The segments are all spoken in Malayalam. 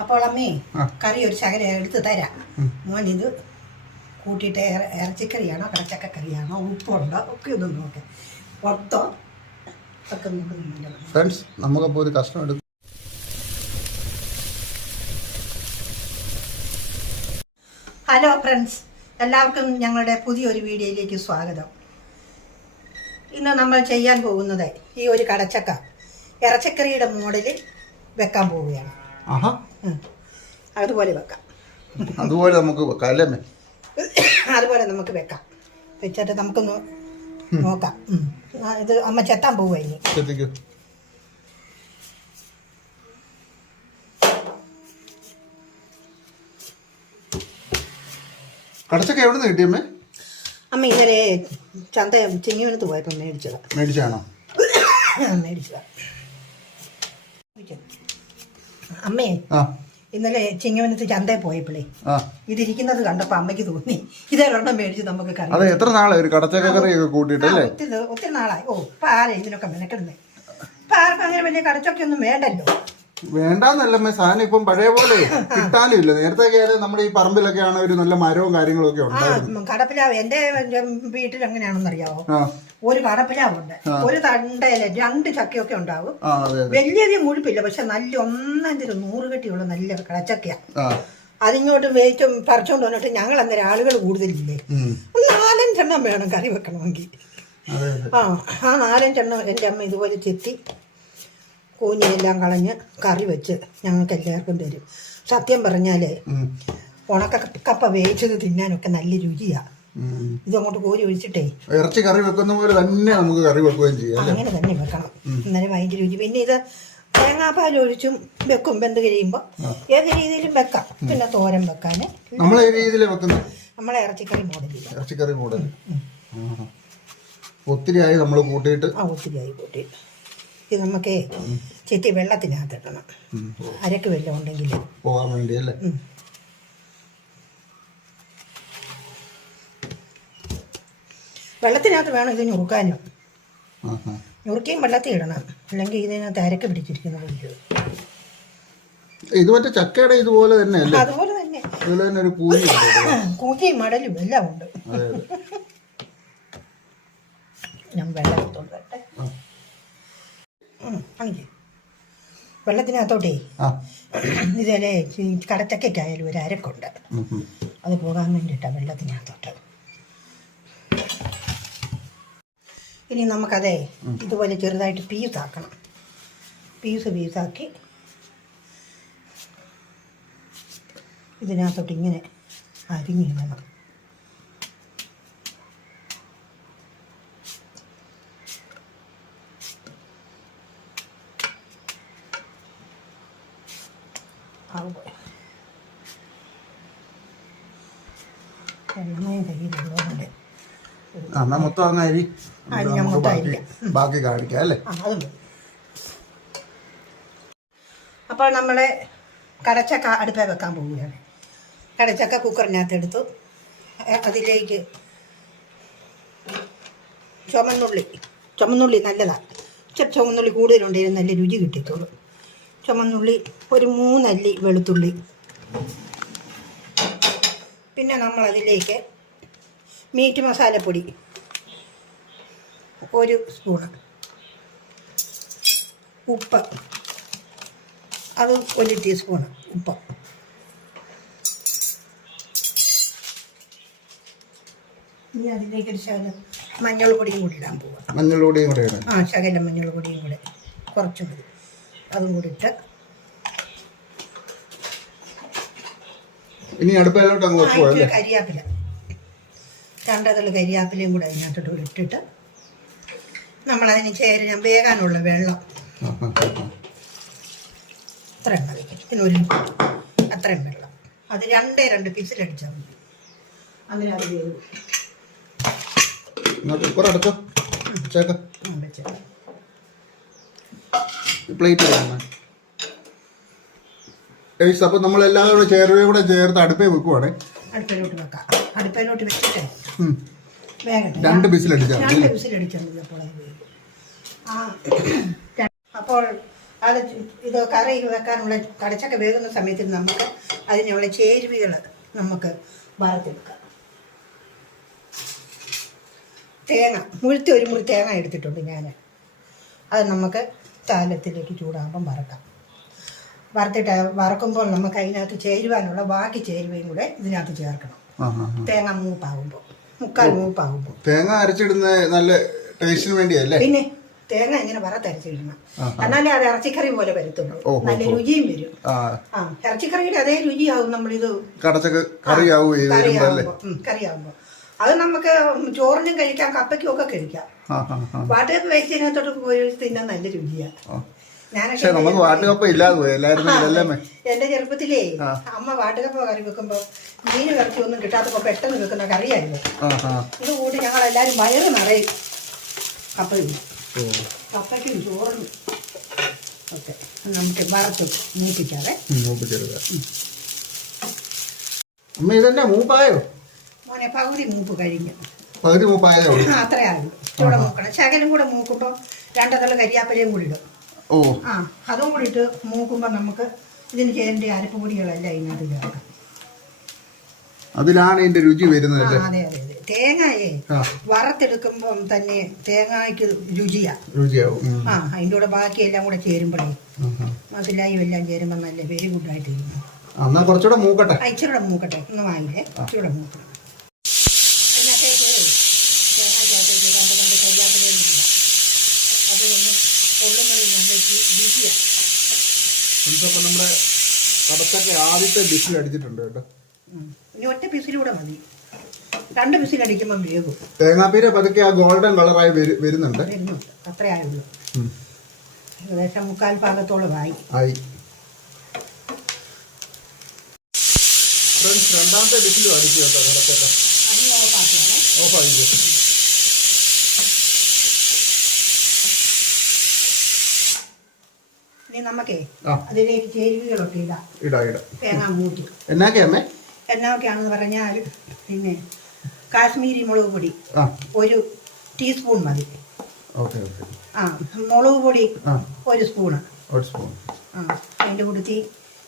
അപ്പോൾ അമ്മേ കറി ഒരു ശകലം എടുത്ത് തരാം. മോൻ ഇത് കൂട്ടിയിട്ട് ഇറച്ചിക്കറിയാണോ കടച്ചക്ക കറിയാണോ ഉപ്പുണ്ടോ ഒക്കെ ഒന്ന് നോക്കാം. പുറത്തോ ഒക്കെ ഫ്രണ്ട്സ് നമുക്കപ്പോൾ ഒരു കഷ്ണം എടുക്കും. ഹലോ ഫ്രണ്ട്സ്, എല്ലാവർക്കും ഞങ്ങളുടെ പുതിയൊരു വീഡിയോയിലേക്ക് സ്വാഗതം. ഇന്ന് നമ്മൾ ചെയ്യാൻ പോകുന്നത് ഈ ഒരു കടച്ചക്ക ഇറച്ചിക്കറിയുടെ മോഡലിൽ വെക്കാൻ പോവുകയാണ്. അതുപോലെ വെക്കാം. അതുപോലെ നമുക്ക് വെക്കാം അല്ലേ? അതുപോലെ നമുക്ക് വെക്കാം. വെച്ചിട്ട് നമുക്കൊന്ന് നോക്കാം. ഇത് അമ്മ ചെത്താൻ പോവുക. ഇനി കടച്ചക്ക എവിടെ നിന്ന് കിട്ടിയമ്മേ? അമ്മ ഇന്നലെ ചന്ത ചിങ്ങിവനത്ത് പോയപ്പോൾ മേടിച്ചതാണോ? മേടിച്ചതാ അമ്മേ. ഇന്നലെ ചിങ്ങവനത്ത് ചന്തയിൽ പോയപ്പോഴേ ഇതിരിക്കുന്നത് കണ്ടപ്പോ അമ്മയ്ക്ക് തോന്നി ഇതൊരെണ്ണം മേടിച്ച് നമുക്ക് കറി. അതെ, എത്ര നാളായി ഒരു കടച്ചക്ക കറിയൊക്കെ കൂട്ടിയിട്ടല്ലേ? ഒത്തിരി നാളായി. ഇപ്പൊ ആരാ ഇതിനൊക്കെ മെനക്കിടുന്നേ? ഇപ്പൊ ആർക്കും അങ്ങനെ വലിയ കടച്ചൊക്കെ ഒന്നും വേണ്ടല്ലോ. വേണ്ടാന്നല്ലമ്മേ, സാധനം ഇപ്പം പഴയ പോലെ കിട്ടാനും ഇല്ല. നേരത്തെ നമ്മുടെ ഈ പറമ്പിലൊക്കെ ആണ് ഒരു നല്ല മരവും കാര്യങ്ങളും ഒക്കെ ഉണ്ട്. കടപ്പിലാവ് എന്റെ വീട്ടിൽ എങ്ങനെയാണെന്ന് അറിയാവോ? ഒരു കടപ്പിലാവുണ്ട്, ഒരു തണ്ടയില് 2 ചക്കയൊക്കെ ഉണ്ടാവും. വലിയധികം മുഴുപ്പില്ല, പക്ഷെ നല്ല ഒന്നതിന് 100 കെട്ടിയുള്ള നല്ല കടച്ചക്കയാ. അതിങ്ങോട്ട് വേസ്റ്റ് പറിച്ചോണ്ട് വന്നിട്ട് ഞങ്ങൾ അന്നേരം ആളുകൾ കൂടുതലില്ലേ, 4-5 എണ്ണം വേണം കറി വെക്കണമെങ്കിൽ. ആ 4-5 എണ്ണം എൻ്റെ അമ്മ ഇതുപോലെ ചെത്തി കൂഞ്ഞിയെല്ലാം കളഞ്ഞ് കറി വെച്ച് ഞങ്ങൾക്ക് എല്ലാവർക്കും തരും. സത്യം പറഞ്ഞാലേ ഉണക്കക്കപ്പ വേവിച്ചത് തിന്നാനൊക്കെ നല്ല രുചിയാ. ഇതങ്ങോട്ട് കോരി ഒഴിച്ചിട്ടേ ഇറച്ചി കറി വെക്കുന്ന പോലെ തന്നെ നമുക്ക് കറി വെക്കുകയും ചെയ്യാം. അങ്ങനെ തന്നെ വെക്കണം, എന്നാലും അതിൻ്റെ രുചി. പിന്നെ ഇത് തേങ്ങാപ്പാൽ ഒഴിച്ചും വെക്കും. വെന്ത് കഴിയുമ്പോൾ ഏത് രീതിയിലും വെക്കാം. പിന്നെ തോരൻ വെക്കാന് നമ്മളെ ഇറച്ചിക്കറി മോഡലില്ല. ഇറച്ചിക്കറി മോഡൽ ഒത്തിരിയായി നമ്മൾ കൂട്ടിയിട്ട്. ഒത്തിരിയായി കൂട്ടിയിട്ട് ഇത് നമുക്ക് ചെത്തി വെള്ളത്തിനകത്ത് ഇടണം. അരക്ക് വെള്ളം ഉണ്ടെങ്കിൽ പോകാൻ വേണ്ടി അല്ലേ? വെള്ളത്തിനകത്ത് വേണം ഇത് ഞുറുക്കാനും. ഞുറുക്കിയും വെള്ളത്തിൽ ഇടണം, അല്ലെങ്കിൽ ഇതിനകത്ത് അരക്ക് പിടിച്ചിരിക്കുന്നത്. ഇത് മറ്റേ ചക്കയുടെ ഇതുപോലെ തന്നെ അല്ലേ? അതുപോലെ തന്നെ. അതുപോലെ തന്നെ ഒരു കൂറ്റിയും മടലും എല്ലാം ഉണ്ട്. ഞാൻ വെള്ളം എടുത്തോണ്ട് വരട്ടെ. വെള്ളത്തിനകത്തോട്ടേ ഇതേ കടച്ചക്കയ്ക്കായാലും ഒരു അരക്കുണ്ട്, അത് പോകാൻ വേണ്ടിയിട്ടാണ് വെള്ളത്തിനകത്തോട്ട്. ഇനി നമുക്കതേ ഇതുപോലെ ചെറുതായിട്ട് പീസാക്കണം. പീസാക്കി ഇതിനകത്തോട്ട് ഇങ്ങനെ അരിഞ്ഞിടണം. ബാക്കി കാണിക്കാം അല്ലേ? അപ്പോൾ നമ്മളെ കടച്ചക്ക അടുപ്പേ വെക്കാൻ പോവുകയാണ്. കടച്ചക്ക കുക്കറിനകത്ത് എടുത്തു. അതിലേക്ക് ചുമന്നുള്ളി നല്ലതാണ്. ചുമന്നുള്ളി കൂടുതലുണ്ടെങ്കിൽ നല്ല രുചി കിട്ടിക്കോളൂ. ചുമന്നുള്ളി ഒരു 3 അല്ലി വെളുത്തുള്ളി. പിന്നെ നമ്മളതിലേക്ക് മീറ്റ് മസാലപ്പൊടി 1 സ്പൂണ്, ഉപ്പ് അത് 1 ടീസ്പൂണ് ഉപ്പ്. ഇനി അതിലേക്ക് ഒരു ശകലം മഞ്ഞൾ പൊടിയും കൂടി ഇടാൻ പോവാം. ശകലം മഞ്ഞൾ പൊടിയും കൂടെ കുറച്ചും മതി. അതും കൂടി ഇട്ട് ഇനി അടുപ്പിലോട്ട് കരിയാപ്പില 2 തള് കരിയാപ്പിലയും കൂടെ അതിനകത്തോട്ട് ഇട്ടിട്ട് നമ്മളതിന് ചേരാൻ വേകാനുള്ള വെള്ളം അത്രയും മതി. പിന്നെ അത്രയും വെള്ളം, അത് 2 പിസിലടിച്ചാൽ മതി. അങ്ങനെ അത് വേവും. അപ്പൊ നമ്മളെല്ലാവരും ചേർത്ത് അടുപ്പേ വെക്കുവാണ്. അടുപ്പിലോട്ട് വെക്കാം. അടുപ്പിലോട്ട് വെച്ചിട്ട് വേഗട്ടെ. 2 വിസിലടിച്ചാൽ 2 വിസിലടിച്ചാൽ മതി. അപ്പോൾ അത് വേഗം. അപ്പോൾ അത് ഇത് കറി വെക്കാനുള്ള കടച്ചക്ക വേകുന്ന സമയത്ത് നമുക്ക് അതിനുള്ള ചേരുവകൾ നമുക്ക് വറുത്തെടുക്കാം. തേങ്ങ മുഴുത്ത ഒരു മുറി തേങ്ങ എടുത്തിട്ടുണ്ട് ഞാൻ. അത് നമുക്ക് താലത്തിലേക്ക് ചൂടാകുമ്പം വറക്കാം. വറുത്തിട്ട് വറക്കുമ്പോൾ നമുക്ക് അതിനകത്ത് ചേരുവാനുള്ള ബാക്കി ചേരുവയും കൂടെ ഇതിനകത്ത് ചേർക്കണം. തേങ്ങ മൂപ്പാകുമ്പോൾ, 3/4 മൂപ്പാകുമ്പോൾ. തേങ്ങ അരച്ചിടുന്ന നല്ല ടേസ്റ്റിന് വേണ്ടിയല്ലേ? പിന്നെ തേങ്ങ ഇങ്ങനെ വറുത്തരച്ചിടണം, എന്നാലേ അത് ഇറച്ചിക്കറി പോലെ വരത്തുള്ളൂ. നല്ല രുചിയും വരും. ഇറച്ചിക്കറിയുടെ അതേ രുചിയാവും നമ്മളിത് കറിയാവുമ്പോൾ. അത് നമുക്ക് ചോറിനും കഴിക്കാം, കപ്പയ്ക്കും ഒക്കെ കഴിക്കാം. വാട്ടുകപ്പ് വേസ്റ്റിനകത്തോട്ട് പോയി തിന്നാൻ നല്ല രുചിയാണ്. എന്റെ ചെറുപ്പത്തിലേ അമ്മ വാട്ടുകപ്പ കറി വെക്കുമ്പോ മീന് കറിച്ച് ഒന്നും കിട്ടാത്തപ്പോ പെട്ടെന്ന് വെക്കുന്ന കറിയായിരുന്നു. ഇത് കൂട്ടി ഞങ്ങൾ എല്ലാരും വയറ് നിറയും കപ്പയ്ക്കും ചോറിനും ഒക്കെ. നമുക്ക് വറുത്ത് മൂപ്പിക്കാതെ ഇതെന്നെ മൂപ്പായോ മോനെ? പകുതി മൂപ്പ് കഴിഞ്ഞു. പകുതി മൂപ്പായതോ? അത്രേ ആയുള്ളൂ. ചൂടെ മൂക്കണം. ശകലം കൂടെ മൂക്കുമ്പോ 2 തള്ള കരിയാപ്പലയും കൂടി ഇടും. അതും കൂടി ഇട്ട് മൂക്കുമ്പോ നമുക്ക് ഇതിന് ചേരേണ്ട അരപ്പുപൊടികളെല്ലാം ഇതിനകത്ത് ചേർക്കാം. അതിലാണ് ഇതിന്റെ രുചി വരുന്നത്. അതെ അതെ അതെ. തേങ്ങയെ വറുത്തെടുക്കുമ്പം തന്നെ തേങ്ങയ്ക്ക് രുചിയാവും. അതിൻ്റെ കൂടെ ബാക്കിയെല്ലാം കൂടെ ചേരുമ്പോഴേ മസിലായും എല്ലാം ചേരുമ്പോ നല്ല വെരി ഗുഡായിട്ട് ഇരിക്കും. കുറച്ചുകൂടെ മൂക്കട്ടെ. ഇച്ചിരൂടെ മൂക്കട്ടെ. ഒന്നും ആയില്ലേ, ഇച്ചിരൂടെ മൂക്കണം. അതിനകത്തേക്ക് തേങ്ങയ്ക്കകത്തേക്ക് 2 കരിയാപ്പലയും ഇടുക. അത് ഒന്ന് പൊള്ളുന്നത് നല്ല രുചിയാണ്. നമ്മുടെ കടച്ചക്ക ആദ്യത്തെ വിസിൽ അടിച്ചിട്ടുണ്ട് കേട്ടോ. ഇനി ഒറ്റ പിസിലൂടെ മതി. 2 വിസിലടിക്കുമ്പം വേഗം. തേങ്ങാപ്പീര പതുക്കെ ആ ഗോൾഡൻ കളറായി വരുന്നുണ്ട്. അത്രേ ആയുള്ളൂ. ഏകദേശം 3/4 ഭാഗത്തോളമായി. രണ്ടാമത്തെ വിസിലും അടിച്ചു കേട്ടോ കടച്ചക്ക. ഓഫായി. ഇനി നമുക്കേ അതിലേക്ക് ചേരുവകളൊക്കെ ഇടാം. തേങ്ങ മൂട്ടി എന്നൊക്കെയാണെന്ന് പറഞ്ഞാൽ പിന്നെ കാശ്മീരി മുളക് പൊടി 1 ടീസ്പൂൺ മതി. മുളക് പൊടി 1 സ്പൂണ്. അതിൻ്റെ കൂട്ടത്തി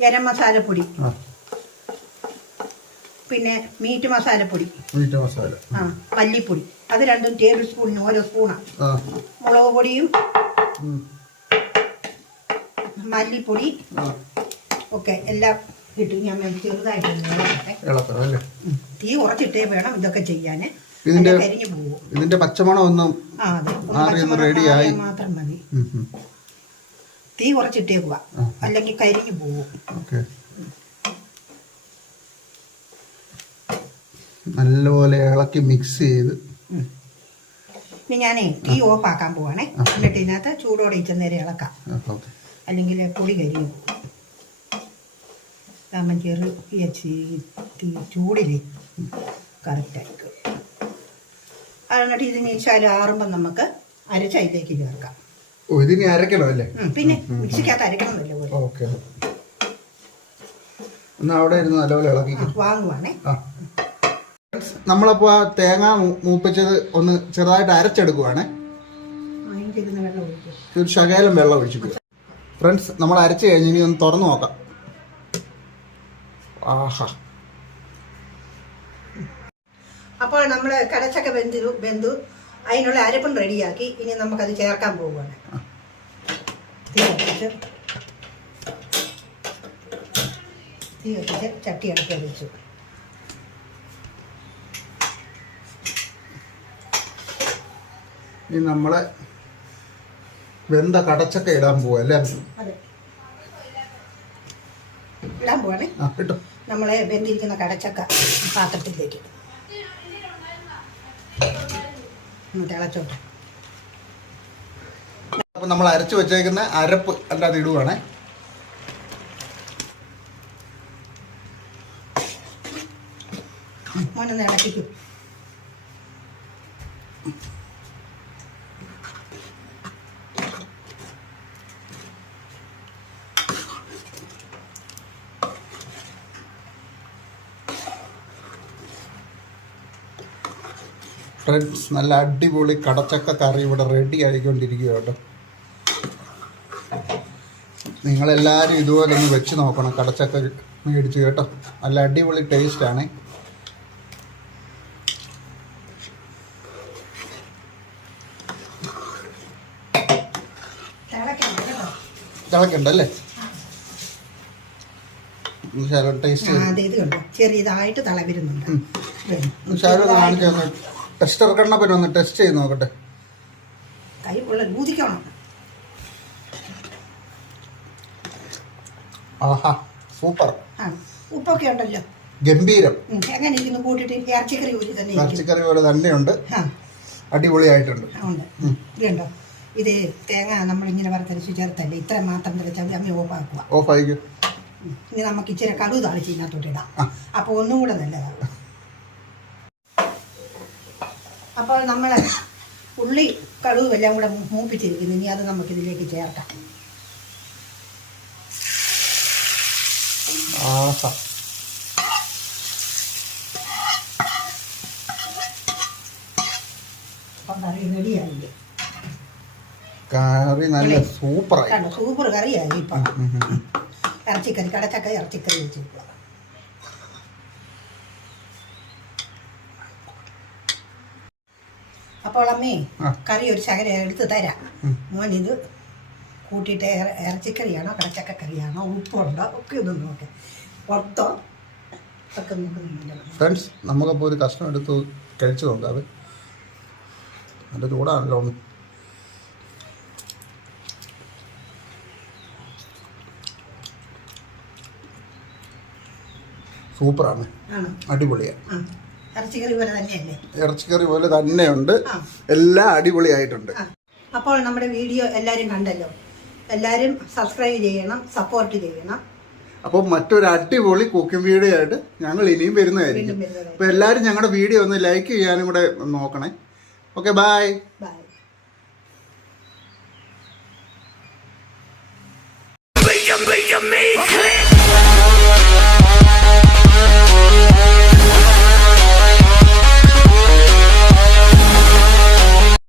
ഗരം മസാലപ്പൊടി, പിന്നെ മീറ്റ് മസാലപ്പൊടി, മല്ലിപ്പൊടി. അത് 2 ടേബിൾ സ്പൂണിന് ഓരോ സ്പൂണാണ്. മുളക് പൊടിയും മല്ലിപ്പൊടി ഒക്കെ എല്ലാം ഇട്ട് ഞാൻ ചെറുതായിട്ട് ഇളക്കട്ടെ. തീ കുറച്ചിട്ടേ വേണം ഇതൊക്കെ ചെയ്യാൻ. കരിഞ്ഞു പോകും. ഇതിന്റെ പച്ചമണം ഒന്നും റെഡിയായി മാത്രം മതി. തീ കുറച്ചിട്ടേക്കുക, അല്ലെങ്കിൽ കരിഞ്ഞു പോകും. നല്ലപോലെ ഇളക്കി മിക്സ് ചെയ്ത് ഇനി ഞാനേ തീ ഓഫ് ആക്കാൻ പോവാണേ. എന്നിട്ട് ഇതിനകത്ത് ചൂടോടെ ഇച്ചന്നേരം ഇളക്കാം, അല്ലെങ്കിൽ പൊടി കരിഞ്ഞു പോകും. ചെറിയ ചൂടിൽ കറക്റ്റായിരിക്കും. എന്നിട്ട് ഇതിന് ശാലം ആറുമ്പം നമുക്ക് അരച്ചതിലേക്ക് ചേർക്കാം. അരക്കണോ അല്ലേ? പിന്നെ മിക്സിക്കകത്ത് അരക്കണമല്ലോ. നല്ലപോലെ ഇളക്കി വാങ്ങുവാണേ. നമ്മളപ്പോ ആ തേങ്ങ മൂപ്പിച്ചത് ഒന്ന് ചെറുതായിട്ട് അരച്ചെടുക്കുവാണേ. ഒരു ശകലം വെള്ളം ഒഴിച്ചിട്ട് ഫ്രണ്ട്സ് നമ്മൾ അരച്ച് കഴിഞ്ഞ് ഇനി ഒന്ന് തുറന്നു നോക്കാം. അപ്പോൾ നമ്മൾ കടച്ചക്ക വെന്തു അതിനുള്ള അരപ്പും റെഡിയാക്കി. ഇനി നമുക്കത് ചേർക്കാൻ പോവുകയാണ്. തീ കത്തിച്ച് ചട്ടി ഇറക്കി വെച്ചു. ഇനി നമ്മളെ വെന്ത കടച്ചക്ക ഇടാൻ പോവാ അല്ലേ? ഇടാൻ പോവാണേ. നമ്മളെ വെന്തിരിക്കുന്ന കടച്ചക്ക പാത്രത്തിലേക്ക് തിളച്ചോട്ടെ. അപ്പൊ നമ്മൾ അരച്ചു വെച്ചേക്കുന്ന അരപ്പ് അല്ലാതെ ഇടുവാണേ. മോനൊന്ന് ഇളക്കിക്കും. ഫ്രണ്ട്സ്, നല്ല അടിപൊളി കടച്ചക്ക കറി ഇവിടെ റെഡി ആയിക്കൊണ്ടിരിക്കുക കേട്ടോ. നിങ്ങളെല്ലാവരും ഇതുപോലെ ഒന്ന് വെച്ച് നോക്കണം. കടച്ചക്ക മേടിച്ച് കേട്ടോ, നല്ല അടിപൊളി ടേസ്റ്റാണ്. തിളക്കണ്ടല്ലേ? ടേസ്റ്റ് ചെറിയതായിട്ട് തള വരുന്നുണ്ട്. ടെസ്റ്റർ കണ്ണപ്പൻ ഒന്ന് ടെസ്റ്റ് ചെയ്ത് നോക്കട്ടെ. കൈ ഊതിക്കണം. ആഹാ, സൂപ്പർ. ഉപ്പൊക്കെ ഉണ്ടല്ലോ, ഗംഭീരം. എങ്ങനെ ഇരിക്കുന്നു? കൂട്ടിട്ട് ഇറച്ചിക്കറി പോലെ തന്നെ, ഇറച്ചിക്കറി പോലെ തന്നെയുണ്ട്, അടിപൊളിയായിട്ടുണ്ട്. ഇതുണ്ടോ? ഇത് തേങ്ങ നമ്മളിങ്ങനെ വറുത്തരച്ച് ചേർത്തല്ലേ, ഇത്ര മാത്രം തിളച്ചാൽ അമ്മ ഓഫാക്കുക. ഓഫായിക്കും. ഇനി നമുക്ക് ഇച്ചിരി കടുക് താളിച്ച് ഇതിനകത്തോട്ടിടാം, അപ്പോൾ ഒന്നും കൂടെ നല്ലതാണ്. അപ്പോൾ നമ്മൾ ഉള്ളി കടുകും എല്ലാം കൂടെ മൂപ്പിച്ചിരിക്കുന്നു. ഇനി അത് നമുക്കിതിലേക്ക് ചേർക്കാം. ആഹാ, അപ്പം കറി റെഡിയായില്ലേ? കറി നല്ല സൂപ്പറായി. കണ്ടോ, സൂപ്പർ കറിയായി. ഇപ്പം ഇറച്ചിക്കറി, കടച്ചക്ക ഇറച്ചിക്കറി വെച്ചിരിക്കുക. അപ്പോൾ അമ്മേ, കറി ഒരു ശകലം എടുത്ത് തരാം. മോൻ ഇത് കൂട്ടിയിട്ട് ഇറച്ചിക്കറിയാണോ കടച്ചക്ക കറിയാണോ, ഉപ്പുണ്ടോ ഒക്കെ ഒന്ന് നോക്കെ, പുറത്തോ ഒക്കെ നോക്കുന്നില്ല. ഫ്രണ്ട്സ്, നമുക്കപ്പോൾ ഒരു കഷ്ണം എടുത്ത് കഴിച്ചു നോക്കാം. നല്ല ചൂടാണല്ലോ. സൂപ്പറാണ്, അടിപൊളിയാണ്. ഇറച്ചിക്കറി പോലെ തന്നെയുണ്ട്, എല്ലാം അടിപൊളിയായിട്ടുണ്ട്. അപ്പോൾ നമ്മുടെ വീഡിയോ എല്ലാവരും കണ്ടല്ലോ, എല്ലാവരും സബ്സ്ക്രൈബ് ചെയ്യണം, സപ്പോർട്ട് ചെയ്യണം. അപ്പോൾ മറ്റൊരു അടിപൊളി കുക്കിംഗ് വീഡിയോ ആയിട്ട് ഞങ്ങൾ ഇനിയും വരുന്നതായിരിക്കും. അപ്പോൾ എല്ലാവരും ഞങ്ങളുടെ വീഡിയോ ഒന്ന് ലൈക്ക് ചെയ്യാനും കൂടെ നോക്കണേ. Okay, by.